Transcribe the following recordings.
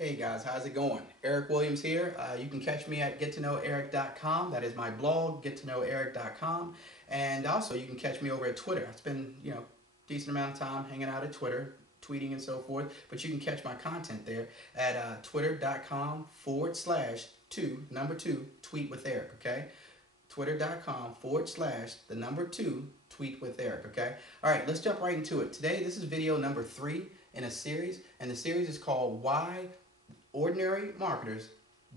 Hey guys, how's it going? Eric Williams here. You can catch me at gettoknoweric.com. That is my blog, gettoknoweric.com. And also you can catch me over at Twitter. I spend, decent amount of time hanging out at Twitter, tweeting and so forth. But you can catch my content there at twitter.com/2 tweet with Eric, okay? Twitter.com/2 tweet with Eric, okay? All right, let's jump right into it. Today, this is video number 3 in a series, and the series is called Why Ordinary Marketers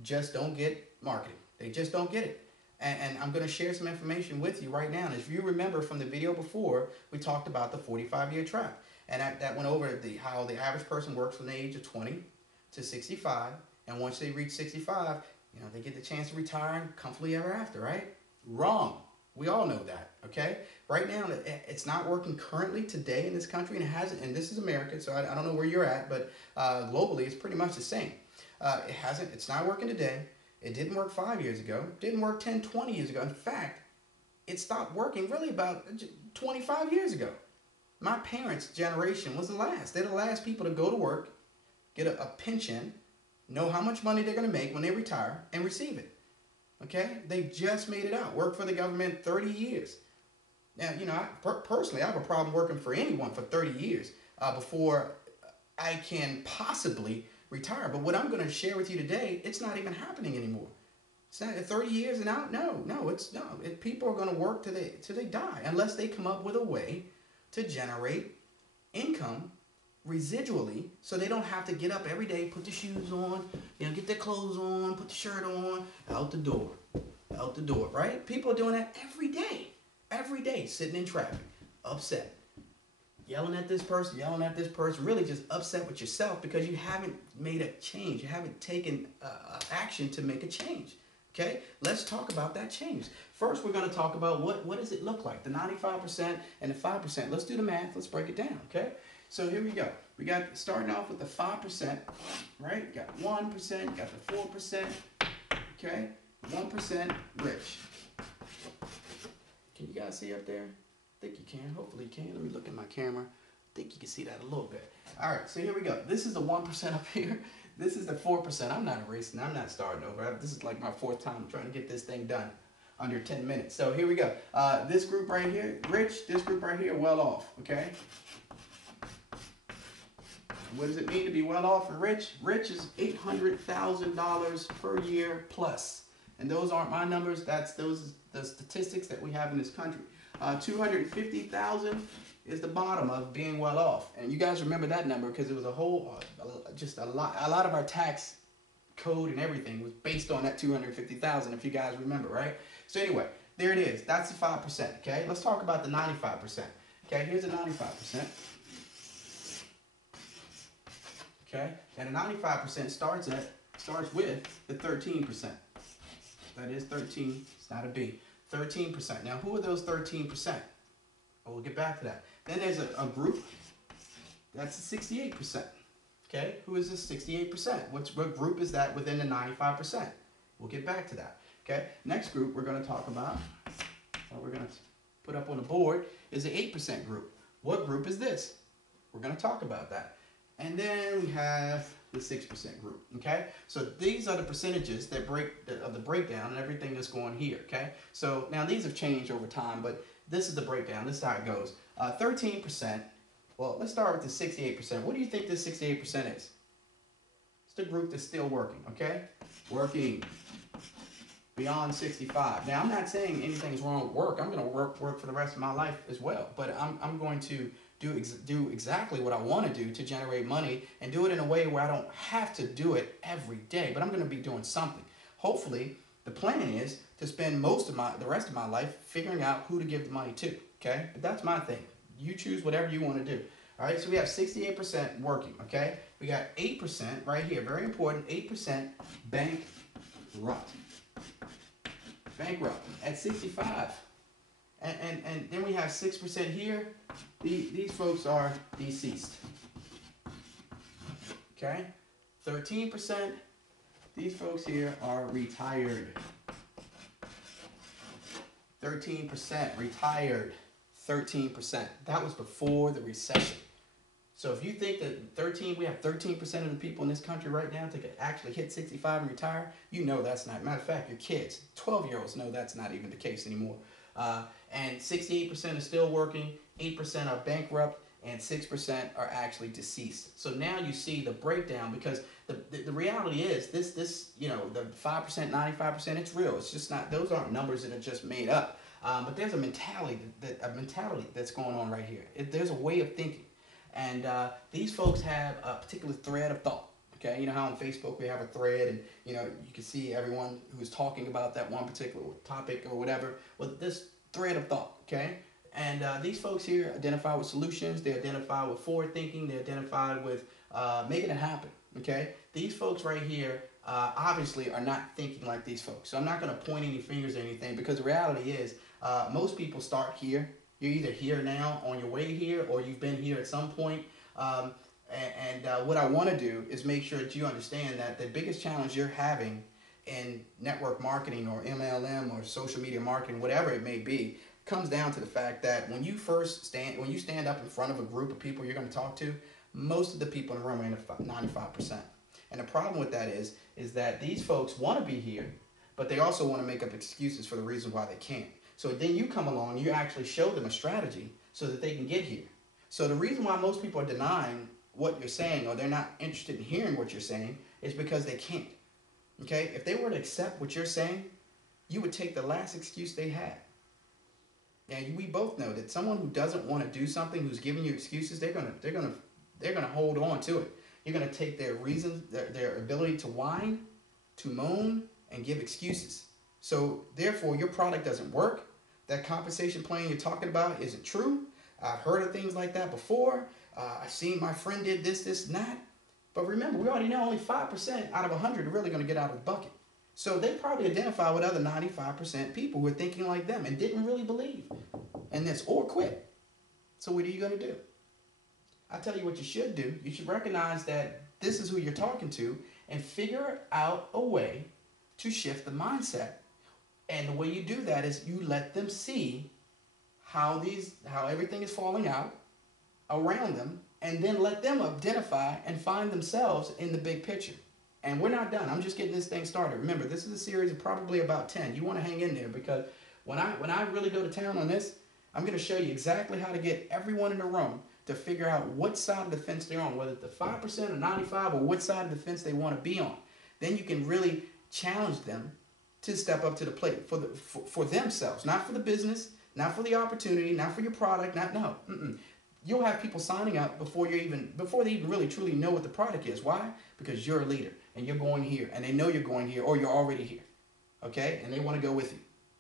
Just Don't Get Marketing. They just don't get it. And I'm going to share some information with you right now. And if you remember from the video before, we talked about the 45-year trap. And that went over how the average person works from the age of 20 to 65. And once they reach 65, they get the chance to retire and comfortably ever after, right? Wrong. We all know that, okay? Right now, it's not working currently today in this country, and it hasn't, and this is America, so I don't know where you're at, but globally, it's pretty much the same. It's not working today. It didn't work 5 years ago. It didn't work 10, 20 years ago. In fact, it stopped working really about 25 years ago. My parents' generation was the last. They're the last people to go to work, get a pension, know how much money they're going to make when they retire, and receive it. Okay? They just made it out. Worked for the government 30 years. Now, personally, I have a problem working for anyone for 30 years before I can possibly retire. But what I'm going to share with you today, it's not even happening anymore. It's not 30 years and out. No. People are going to work till they die unless they come up with a way to generate income residually, so they don't have to get up every day, put the shoes on, get their clothes on, put the shirt on, out the door, right? People are doing that every day, sitting in traffic, upset, yelling at this person, really just upset with yourself because you haven't made a change, you haven't taken action to make a change. Okay, let's talk about that change. First, we're going to talk about what does it look like, the 95% and the 5%. Let's do the math. Let's break it down. Okay. So here we go. We got starting off with the 5%, right? You got 1%, you got the 4%, okay? 1% rich. Can you guys see up there? I think you can. Hopefully you can. Let me look at my camera. I think you can see that a little bit. All right, so here we go. This is the 1% up here. This is the 4%. I'm not erasing. I'm not starting over. This is like my 4th time trying to get this thing done under 10 minutes. So here we go. This group right here, rich. This group right here, well off, okay? What does it mean to be well off and rich? Rich is $800,000 per year plus. And those aren't my numbers. Those are the statistics that we have in this country. 250,000 is the bottom of being well off. And you guys remember that number because it was a whole, a lot of our tax code and everything was based on that 250,000, if you guys remember, right? So anyway, there it is. That's the 5%, okay? Let's talk about the 95%. Okay, here's the 95%. Okay, and the 95% starts with the 13%. That is 13. It's not a B. 13%. Now, who are those 13%? Well, we'll get back to that. Then there's a group. That's the 68%. Okay, who is this 68%? What group is that within the 95%? We'll get back to that. Okay, next group we're going to talk about, or we're going to put up on the board, is the 8% group. What group is this? We're going to talk about that. And then we have the 6% group, okay? So these are the percentages that of the breakdown and everything that's going here, okay? So now these have changed over time, but this is the breakdown. This is how it goes. 13%, well, let's start with the 68%. What do you think this 68% is? It's the group that's still working, okay? Working beyond 65. Now, I'm not saying anything's wrong with work. I'm going to work for the rest of my life as well, but I'm going to do exactly what I want to do to generate money and do it in a way where I don't have to do it every day, but I'm going to be doing something. Hopefully, the plan is to spend the rest of my life figuring out who to give the money to, okay? But that's my thing. You choose whatever you want to do. All right, so we have 68% working, okay? We got 8% right here, very important, 8% bankrupt. Bankrupt at 65. And then we have 6% here. These folks are deceased. Okay? 13%. These folks here are retired. 13% retired. 13%. That was before the recession. So if you think that we have 13% of the people in this country right now that could actually hit 65 and retire, you know that's not. Matter of fact, your kids, 12-year-olds, know that's not even the case anymore. And 68% are still working, 8% are bankrupt, and 6% are actually deceased. So now you see the breakdown, because the reality is this the 5%, 95%, it's real. It's just not, those aren't numbers that are just made up. But there's a mentality that's going on right here. There's a way of thinking. And these folks have a particular thread of thought. Okay, you know how on Facebook we have a thread, and you can see everyone who's talking about that one particular topic or whatever with this thread of thought. Okay, and these folks here identify with solutions. They identify with forward thinking. They identify with making it happen. Okay, these folks right here obviously are not thinking like these folks. So I'm not going to point any fingers or anything, because the reality is most people start here. You're either here now on your way here, or you've been here at some point. What I want to do is make sure that you understand that the biggest challenge you're having in network marketing or MLM or social media marketing, whatever it may be, comes down to the fact that when you stand up in front of a group of people you're going to talk to, most of the people in the room are in 95%. And the problem with that is that these folks want to be here, but they also want to make up excuses for the reason why they can't. So then you come along, you actually show them a strategy so that they can get here. So the reason why most people are denying what you're saying, or they're not interested in hearing what you're saying, is because they can't. Okay? If they were to accept what you're saying, you would take the last excuse they had. And we both know that someone who doesn't want to do something, who's giving you excuses, they're gonna hold on to it. You're gonna take their reasons, their ability to whine, to moan, and give excuses. So therefore, your product doesn't work. That compensation plan you're talking about isn't true. I've heard of things like that before. I've seen my friend did this, and that. But remember, we already know only 5% out of 100 are really going to get out of the bucket. So they probably identify with other 95% people who are thinking like them and didn't really believe in this, or quit. So what are you going to do? I'll tell you what you should do. You should recognize that this is who you're talking to and figure out a way to shift the mindset. And the way you do that is you let them see how everything is falling out around them, and then let them identify and find themselves in the big picture. And we're not done. I'm just getting this thing started. Remember, this is a series of probably about 10. You want to hang in there, because when I really go to town on this, I'm going to show you exactly how to get everyone in the room to figure out what side of the fence they're on, whether it's the 5% or 95, or what side of the fence they want to be on. Then you can really challenge them to step up to the plate for themselves, not for the business, not for the opportunity, not for your product, You'll have people signing up before they even really truly know what the product is. Why? Because you're a leader and you're going here, and they know you're going here, or you're already here. Okay? And they want to go with you.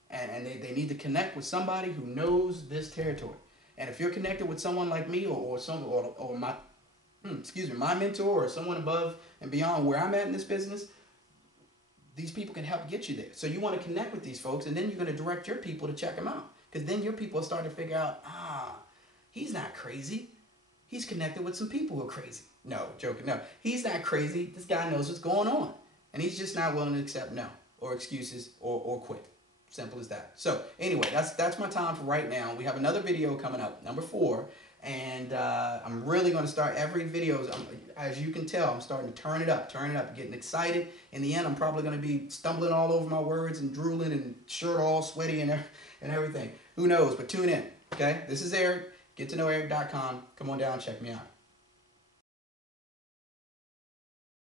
And they need to connect with somebody who knows this territory. And if you're connected with someone like me, or my mentor, or someone above and beyond where I'm at in this business, these people can help get you there. So you want to connect with these folks, and then you're going to direct your people to check them out. Because then your people start to figure out, he's not crazy. He's connected with some people who are crazy. No, joking. No, he's not crazy. This guy knows what's going on. And he's just not willing to accept no, or excuses, or quit. Simple as that. So anyway, that's my time for right now. We have another video coming up, number 4. And I'm really going to start every video. As you can tell, I'm starting to turn it up, getting excited. In the end, I'm probably going to be stumbling all over my words and drooling and shirt all sweaty and everything. Who knows? But tune in. Okay? This is Eric. GetToKnowEric.com. Come on down, check me out.